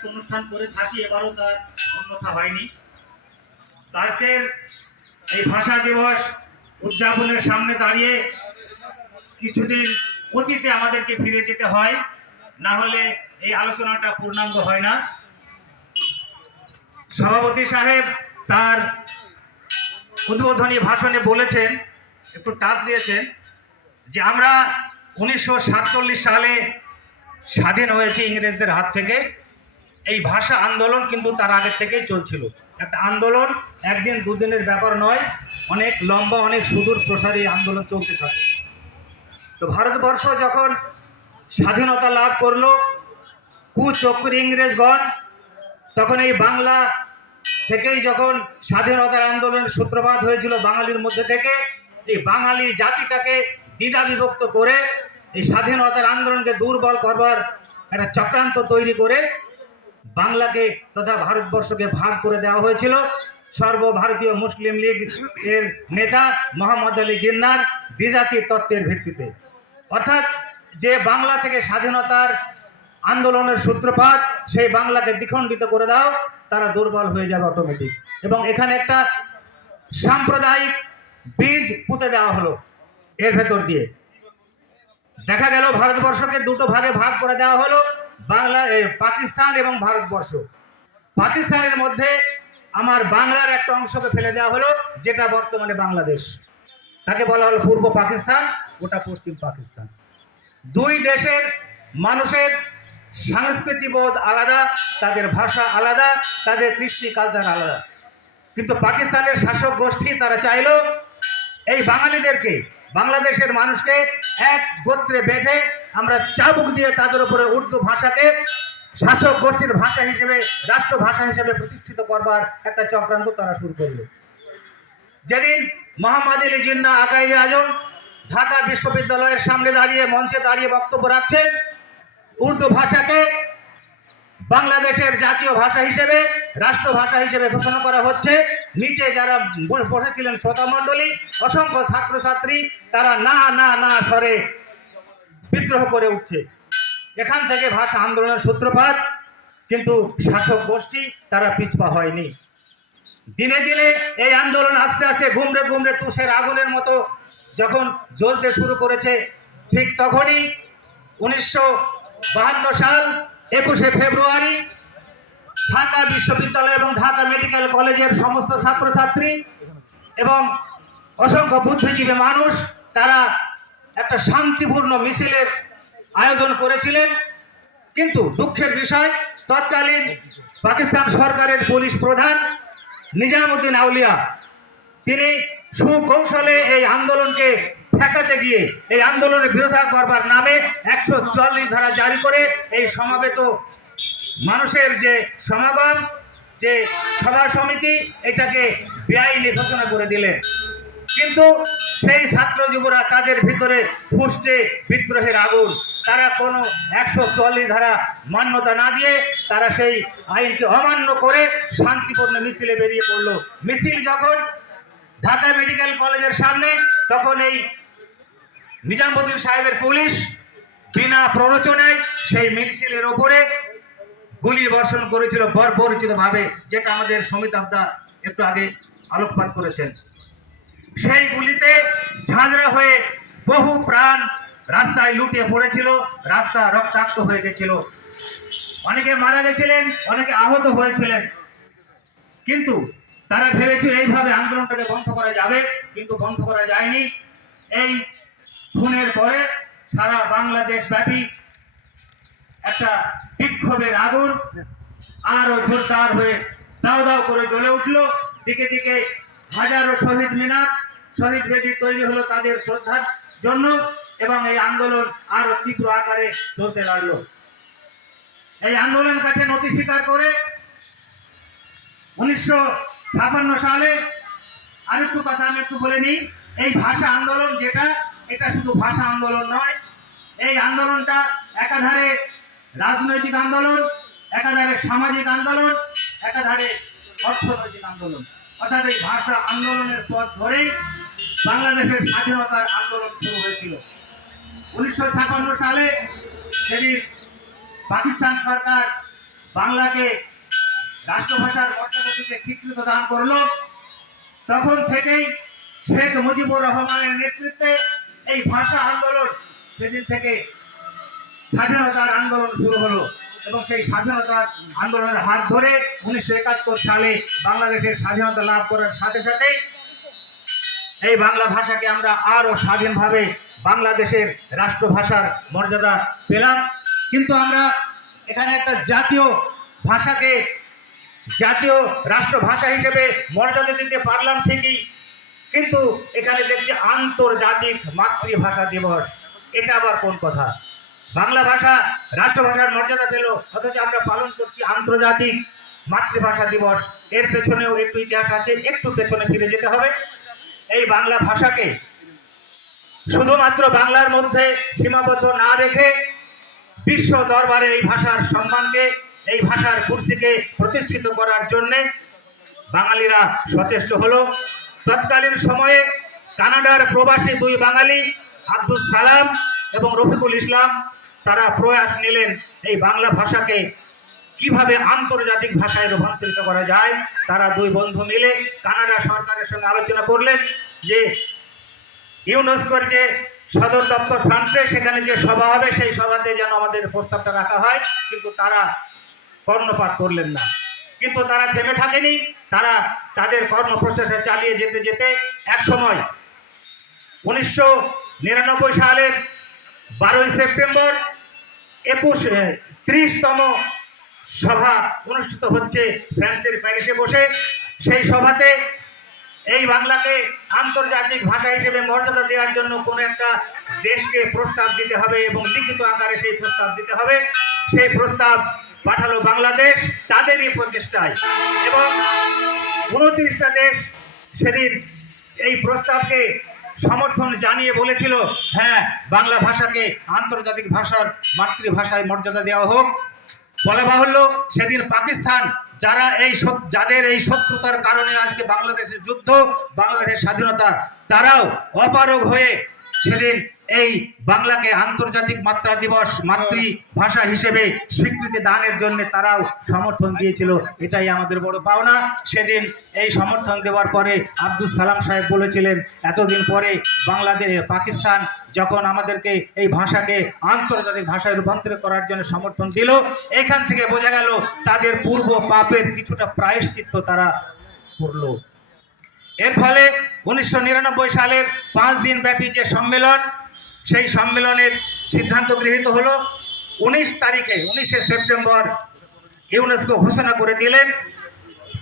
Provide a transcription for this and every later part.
একটা অনুষ্ঠান করে থাকি, এবারও তার অন্যথা হয়নি। আজকের এই ভাষা দিবস উদযাপনের সামনে দাঁড়িয়ে কিছুদিন অতীতে আমাদেরকে ফিরে যেতে হয়, না হলে এই আলোচনাটা পূর্ণাঙ্গ হয় না। সভাপতি সাহেব তার উদ্বোধনী ভাষণে বলেছেন, একটু টাচ দিয়েছেন, যে আমরা 1947 সালে স্বাধীন হয়েছি ইংরেজদের হাত থেকে। এই ভাষা আন্দোলন কিন্তু তার আগে থেকেই চলছিল। একটা আন্দোলন একদিন দুদিনের ব্যাপার নয়, অনেক লম্বা, অনেক সুদূর প্রসারী আন্দোলন চলতে থাকে। তো ভারতবর্ষ যখন স্বাধীনতা লাভ করলো কুচক্রী ইংরেজগণ, তখন এই বাংলা থেকেই যখন স্বাধীনতার আন্দোলনের সূত্রপাত হয়েছিল বাঙালির মধ্যে থেকে, এই বাঙালি জাতিটাকে দ্বিধা বিভক্ত করে এই স্বাধীনতার আন্দোলনকে দুর্বল করবার একটা চক্রান্ত তৈরি করে বাংলাকে তথা ভারতবর্ষকে ভাগ করে দেওয়া হয়েছিল সর্বভারতীয় মুসলিম লীগ এর নেতা মোহাম্মদ আলী জিন্নাহর দ্বিজাতি তত্ত্বের ভিত্তিতে। অর্থাৎ যে বাংলা থেকে স্বাধীনতার আন্দোলনের সূত্রপাত, সেই বাংলাকে দ্বিখণ্ডিত করে দাও, তারা দুর্বল হয়ে যাবে অটোমেটিক। এবং এখানে একটা সাম্প্রদায়িক বীজ পুঁতে দেওয়া হলো এর ভেতর দিয়ে। দেখা গেল ভারতবর্ষকে দুটো ভাগে ভাগ করে দেওয়া হলো, বাংলা পাকিস্তান এবং ভারতবর্ষ। পাকিস্তানের মধ্যে আমার বাংলার একটা অংশকে ফেলে দেওয়া হলো, যেটা বর্তমানে বাংলাদেশ। তাকে বলা হলো পূর্ব পাকিস্তান, ওটা পশ্চিম পাকিস্তান। দুই দেশের মানুষের সংস্কৃতিবোধ আলাদা, তাদের ভাষা আলাদা, তাদের কৃষ্টি কালচার আলাদা। কিন্তু পাকিস্তানের শাসক গোষ্ঠী তারা চাইলো এই বাঙালিদেরকে, বাংলাদেশের মানুষকে এক গোত্রে বেঁধে আমরা চাবুক দিয়ে তাদের উপরে উর্দু ভাষাকে শাসক গোষ্ঠীর ভাষা হিসেবে, রাষ্ট্র ভাষা হিসেবে প্রতিষ্ঠিত করবার একটা চক্রান্ত তারা শুরু করলো। যেদিন মোহাম্মদ আলী জিন্নাহ আকায়েদে আজম ঢাকা বিশ্ববিদ্যালয়ের সামনে দাঁড়িয়ে, মঞ্চে দাঁড়িয়ে বক্তব্য রাখছেন, উর্দু ভাষাকে বাংলাদেশের জাতীয় ভাষা হিসেবে, রাষ্ট্রভাষা হিসেবে ঘোষণা করা হচ্ছে, নিচে যারা বসেছিলেন শ্রোতা মণ্ডলী, অসংখ্য ছাত্রছাত্রী, তারা না না না স্বরে বিদ্রোহ করে উঠছে। এখান থেকে ভাষা আন্দোলনের সূত্রপাত। কিন্তু শাসক গোষ্ঠী তারা পিছপা হয়নি। দিনে দিনে এই আন্দোলন আস্তে আস্তে ঘুমড়ে ঘুমড়ে তুষের আগুনের মতো যখন জ্বলতে শুরু করেছে, ঠিক তখনই 1952 সাল 21শে ফেব্রুয়ারি ঢাকা বিশ্ববিদ্যালয় এবং ঢাকা মেডিকেল কলেজের সমস্ত ছাত্রছাত্রী এবং অসংখ্য বুদ্ধিজীবী মানুষ, তারা একটা শান্তিপূর্ণ মিছিলের আয়োজন করেছিলেন। কিন্তু দুঃখের বিষয়, তৎকালীন পাকিস্তান সরকারের পুলিশ প্রধান নিজামুদ্দিন আউলিয়া, তিনি সুকৌশলে এই আন্দোলনকে ঠেকাতে গিয়ে, এই আন্দোলনের বিরোধিতা করবার নামে 144 ধারা জারি করে এই সমাবেত মানুষের যে সমাগম, যে সভা সমিতি, এটাকে বেআইনি ঘোষণা করে দিলেন। কিন্তু সেই ছাত্র যুবরা, তাদের ভিতরে ফুসছে বিদ্রোহের আগুন। তারা কোনো 144 ধারা মান্যতা না দিয়ে তারা সেই আইনকে অমান্য করে শান্তিপূর্ণ মিছিলে বেরিয়ে পড়লো। মিছিল যখন ঢাকা মেডিকেল কলেজের সামনে, তখন এই নিজামুদ্দিন সাহেবের পুলিশ বিনা প্ররোচনায় সেই মিছিলের ওপরে গুলি বর্ষণ করেছিল বর্বরচিত ভাবে, যেটা আমাদের সমিত আবদা একটু আগে আলোকপাত করেছেন। সেই গুলিতে ঝাঁঝরা হয়ে বহু প্রাণ রাস্তায় লুটিয়ে পড়েছিল, রাস্তা রক্তাক্ত হয়ে গেছিল, অনেকে মারা গেছিলেন, অনেকে আহত হয়েছিলেন। কিন্তু তারা ভেবেছিল এইভাবে আন্দোলনটাকে বন্ধ করা যাবে, কিন্তু বন্ধ করা যায়নি। এই খুনের পরে সারা বাংলাদেশ ব্যাপী একটা বিক্ষোভের আগুন আরো জোরদার হয়ে দাও দাও করে জ্বলে উঠল। দিকে দিকে হাজারো শহীদ মিনার, শহীদ বেদি তৈরি হলো তাদের শ্রদ্ধার জন্য, এবং এই আন্দোলন আরো তীব্র আকারে চলতে লাগলো। এই আন্দোলন কাছে নতি স্বীকার করে 1956 সালে আরেকটু কথা আমি একটু বলে নিই। এই ভাষা আন্দোলন যেটা, এটা শুধু ভাষা আন্দোলন নয়। এই আন্দোলনটা একাধারে রাজনৈতিক আন্দোলন, একাধারে সামাজিক আন্দোলন, একাধারে অর্থনৈতিক আন্দোলন। অর্থাৎ এই ভাষা আন্দোলনের পথ ধরেই বাংলাদেশের স্বাধীনতার আন্দোলন শুরু হয়েছিল। 1956 সালে সেদিন পাকিস্তান সরকার বাংলাকে রাষ্ট্রভাষার মর্যাদা দিতে স্বীকৃতি দান করলো, তখন থেকেই শেখ মুজিবুর রহমানের নেতৃত্বে এই ভাষা আন্দোলন সেদিন থেকে স্বাধীনতার আন্দোলন শুরু হলো এবং সেই স্বাধীনতার আন্দোলনের হাত ধরে 1971 সালে বাংলাদেশের স্বাধীনতা লাভ করার সাথে সাথেই এই বাংলা ভাষাকে আমরা আরো স্বাধীনভাবে বাংলাদেশের রাষ্ট্রভাষার মর্যাদা পেলাম। কিন্তু আমরা এখানে একটা জাতীয় ভাষাকে জাতীয় রাষ্ট্রভাষা হিসেবে মর্যাদা দিতে পারলাম ঠিকই, কিন্তু এখানে দেখছি আন্তর্জাতিক মাতৃভাষা দিবস। এটা আবার কোন কথা? বাংলা ভাষা রাষ্ট্রভাষার মর্যাদা পেল, অথচ আমরা পালন করছি আন্তর্জাতিক মাতৃভাষা দিবস। এর পেছনেও একটু ইতিহাস আছে, একটু পেছনে ফিরে যেতে হবে। এই বাংলা ভাষাকে শুধুমাত্র বাংলার মধ্যে সীমাবদ্ধ না রেখে বিশ্ব দরবারে এই ভাষার সম্মানকে, এই ভাষার কুর্সিকে প্রতিষ্ঠিত করার জন্যে বাঙালিরা সচেষ্ট হলো। তৎকালীন সময়ে কানাডার প্রবাসী দুই বাঙালি আব্দুল সালাম এবং রফিকুল ইসলাম তারা প্রয়াস নিলেন এই বাংলা ভাষাকে কিভাবে আন্তর্জাতিক ভাষায় রূপান্তরিত করা যায়। তারা দুই বন্ধু মিলে কানাডা সরকারের সঙ্গে আলোচনা করলেন যে ইউনেস্কোর যে সদর দপ্তর ফ্রান্সে, সেখানে যে সভা হবে সেই সভাতে যেন আমাদের প্রস্তাবটা রাখা হয়। কিন্তু তারা কর্ণপাত করলেন না। কিন্তু তারা থেমে থাকেনি, তারা তাদের কর্মপ্রচেষ্টা চালিয়ে যেতে যেতে এক সময় 1999 সালের 12 সেপ্টেম্বর 30তম সভা অনুষ্ঠিত হচ্ছে ফ্রান্সের প্যারিসে বসে। সেই সভাতে এই বাংলাকে আন্তর্জাতিক ভাষা হিসেবে মর্যাদা দেওয়ার জন্য কোনো একটা দেশকে প্রস্তাব দিতে হবে এবং লিখিত আকারে সেই প্রস্তাব দিতে হবে। সেই প্রস্তাব পাঠালো বাংলাদেশ তাদেরই প্রচেষ্টায়, এবং 29টা দেশ সেদিন এই প্রস্তাবকে সমর্থন জানিয়ে বলেছিল, হ্যাঁ, বাংলা ভাষাকে আন্তর্জাতিক ভাষার মাতৃভাষায় মর্যাদা দেওয়া হোক। বলা বাহুল্য, সেদিন পাকিস্তান, যাদের এই শত্রুতার কারণে আজকে বাংলাদেশের যুদ্ধ, বাংলাদেশের স্বাধীনতা, তারাও অপারগ হয়ে সেদিন এই বাংলাকে আন্তর্জাতিক মাতৃভাষা হিসেবে স্বীকৃতি দানের জন্য তারাও সমর্থন দিয়েছিল। এটাই আমাদের বড় পাওনা। সেদিন এই সমর্থন দেওয়ার পরে আব্দুল সালাম সাহেব বলেছিলেন, এতদিন পরে পাকিস্তান যখন আমাদেরকে এই ভাষাকে আন্তর্জাতিক ভাষায় রূপান্তরিত করার জন্য সমর্থন দিল, এখান থেকে বোঝা গেল তাদের পূর্ব পাপের কিছুটা প্রায়শ্চিত্ত তারা করল। এর ফলে 1999 সালের 5 দিন ব্যাপী যে সম্মেলন, সেই সম্মেলনের সিদ্ধান্ত গৃহীত হলো 19 সেপ্টেম্বর ইউনেস্কো ঘোষণা করে দিলেন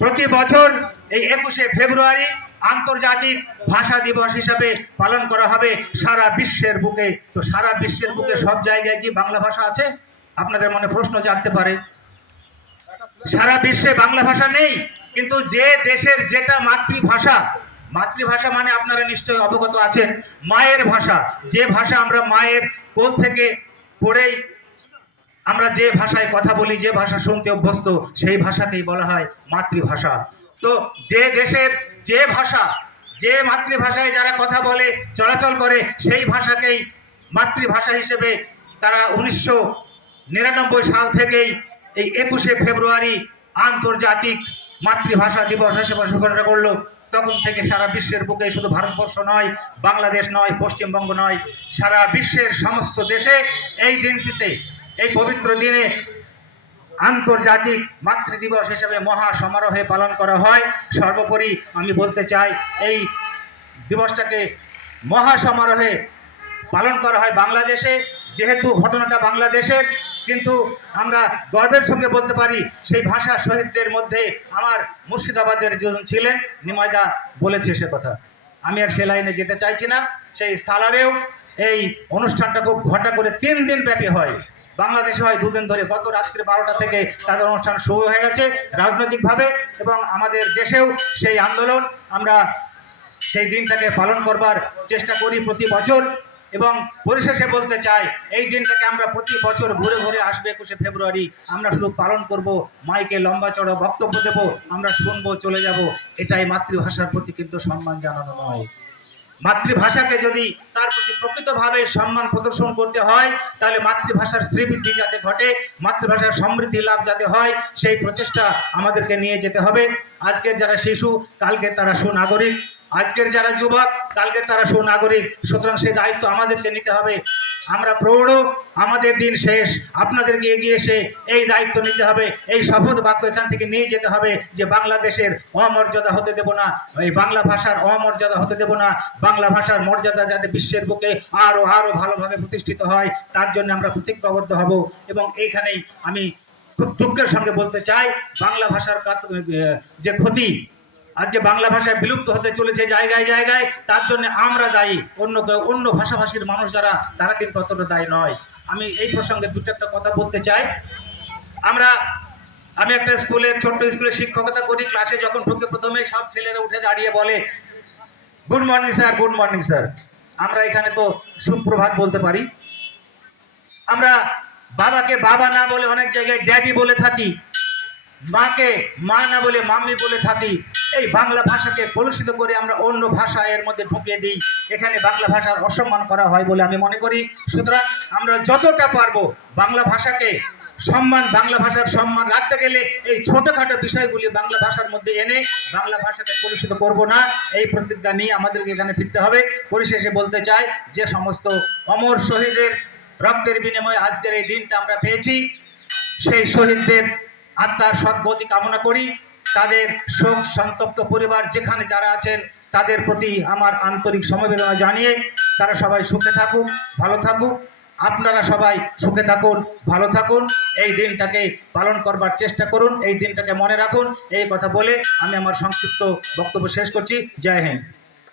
প্রতি বছর এই 21 ফেব্রুয়ারি আন্তর্জাতিক ভাষা দিবস হিসাবে পালন করা হবে সারা বিশ্বের বুকে। তো সারা বিশ্বের বুকে সব জায়গায় কি বাংলা ভাষা আছে? আপনাদের মনে প্রশ্ন জাগতে পারে। সারা বিশ্বে বাংলা ভাষা নেই, কিন্তু যে দেশের যেটা মাতৃভাষা মানে আপনারা নিশ্চয়ই অবগত আছেন, মায়ের ভাষা, যে ভাষা আমরা মায়ের কোল থেকে পড়েই আমরা যে ভাষায় কথা বলি, যে ভাষা শুনতে অভ্যস্ত, সেই ভাষাকেই বলা হয় মাতৃভাষা। তো যে দেশের যে মাতৃভাষায় যারা কথা বলে, চলাচল করে, সেই ভাষাকেই মাতৃভাষা হিসেবে তারা 1999 সাল থেকেই এই 21 ফেব্রুয়ারি আন্তর্জাতিক মাতৃভাষা দিবস হিসেবে ঘোষণা করলো। তখন থেকে সারা বিশ্বের বুকে, শুধু ভারতবর্ষ নয়, বাংলাদেশ নয়, পশ্চিমবঙ্গ নয়, সারা বিশ্বের সমস্ত দেশে এই দিনটিতে, এই পবিত্র দিনে আন্তর্জাতিক মাতৃদিবস হিসেবে মহা সমারোহে পালন করা হয়। সর্বোপরি আমি বলতে চাই, এই দিবসটাকে মহা সমারোহে পালন করা হয় বাংলাদেশে। যেহেতু ঘটনাটা বাংলাদেশের, কিন্তু আমরা গর্বের সঙ্গে বলতে পারি সেই ভাষা শহীদদের মধ্যে আমার মুর্শিদাবাদের একজন ছিলেন, নিমাইদা বলেছে সে কথা। আমি আর সে লাইনে যেতে চাইছি না। সেই সালারেও এই অনুষ্ঠানটা খুব ঘটা করে 3 দিন ব্যাপী হয়। বাংলাদেশে হয় 2 দিন ধরে। গত রাত্রে 12টা থেকে তাদের অনুষ্ঠান শুরু হয়ে গেছে রাজনৈতিকভাবে, এবং আমাদের দেশেও সেই আন্দোলন, আমরা সেই দিনটাকে পালন করবার চেষ্টা করি প্রতি বছর। এবং পরিশেষে বলতে চাই, এই দিনটাকে আমরা প্রতি বছর ঘুরে ঘুরে আসবে 21 ফেব্রুয়ারি, আমরা শুধু পালন করব, মাইকে লম্বা চড়া বক্তব্য দেবো, আমরা শুনবো, চলে যাব। এটাই মাতৃভাষার প্রতি কিন্তু সম্মান জানানো নয়। মাতৃভাষাকে যদি তার প্রতি প্রকৃতভাবে সম্মান প্রদর্শন করতে হয়, তাহলে মাতৃভাষার শ্রীবৃদ্ধি যাতে ঘটে, মাতৃভাষার সমৃদ্ধি লাভ যাতে হয়, সেই প্রচেষ্টা আমাদেরকে নিয়ে যেতে হবে। আজকের যারা শিশু, কালকে তারা সুনাগরিক, আজকের যারা যুবক, কালকে তারা সুনাগরিক। সুতরাং সেই দায়িত্ব আমাদেরকে নিতে হবে। আমরা প্রৌঢ়, আমাদের দিন শেষ, আপনাদেরকে এগিয়ে এসে এই দায়িত্ব নিতে হবে। এই শপথ বাক্য এখান থেকে নিয়ে যেতে হবে যে বাংলাদেশের অমর্যাদা হতে দেব না, এই বাংলা ভাষার অমর্যাদা হতে দেব না। বাংলা ভাষার মর্যাদা যাতে বিশ্বের বুকে আরো আরো ভালোভাবে প্রতিষ্ঠিত হয়, তার জন্য আমরা প্রতিজ্ঞাবদ্ধ হব। এবং এইখানেই আমি খুব দুঃখের সঙ্গে বলতে চাই, বাংলা ভাষার যে ক্ষতি আজকে বাংলা ভাষায় বিলুপ্ত হতে চলেছে জায়গায় জায়গায়, তার জন্য আমরা দায়ী। অন্য ভাষাভাষীর মানুষ যারা, তারা কিন্তু অতটা দায়ী নয়। আমি এই প্রসঙ্গে দুটো একটা কথা বলতে চাই। আমি একটা ছোট্ট স্কুলে শিক্ষকতা করি। ক্লাসে যখন ঢুকে প্রথমে সব ছেলেরা উঠে দাঁড়িয়ে বলে good morning sir, good morning sir. আমরা এখানে তো সুপ্রভাত বলতে পারি। আমরা বাবাকে বাবা না বলে অনেক জায়গায় ড্যাডি বলে থাকি, মাকে মা না বলে মাম্মি বলে থাকি। এই বাংলা ভাষাকে কলুষিত করে আমরা অন্য ভাষা এর মধ্যে ঢুকিয়ে দিই। এখানে বাংলা ভাষার অসম্মান করা হয় বলে আমি মনে করি। সুতরাং আমরা যতটা পারবো বাংলা ভাষাকে বাংলা ভাষার সম্মান রাখতে গেলে এই ছোটখাটো বিষয়গুলি বাংলা ভাষার মধ্যে এনে বাংলা ভাষাকে কলুষিত করব না, এই প্রতিজ্ঞা নিয়ে আমাদেরকে এখানে ফিরতে হবে। পরিশেষে বলতে চাই, যে সমস্ত অমর শহীদের রক্তের বিনিময়ে আজকের এই দিনটা আমরা পেয়েছি, সেই শহীদদের আত্মার সদ্গতি কামনা করি। তাদের শোক সন্তপ্ত পরিবার যেখানে যারা আছেন, তাদের প্রতি আমার আন্তরিক সমবেদনা জানিয়ে তারা সবাই সুখে থাকুক, ভালো থাকুক। আপনারা সবাই সুখে থাকুন, ভালো থাকুন। এই দিনটাকে পালন করবার চেষ্টা করুন, এই দিনটাকে মনে রাখুন। এই কথা বলে আমি আমার সংক্ষিপ্ত বক্তব্য শেষ করছি। জয় হিন্দ।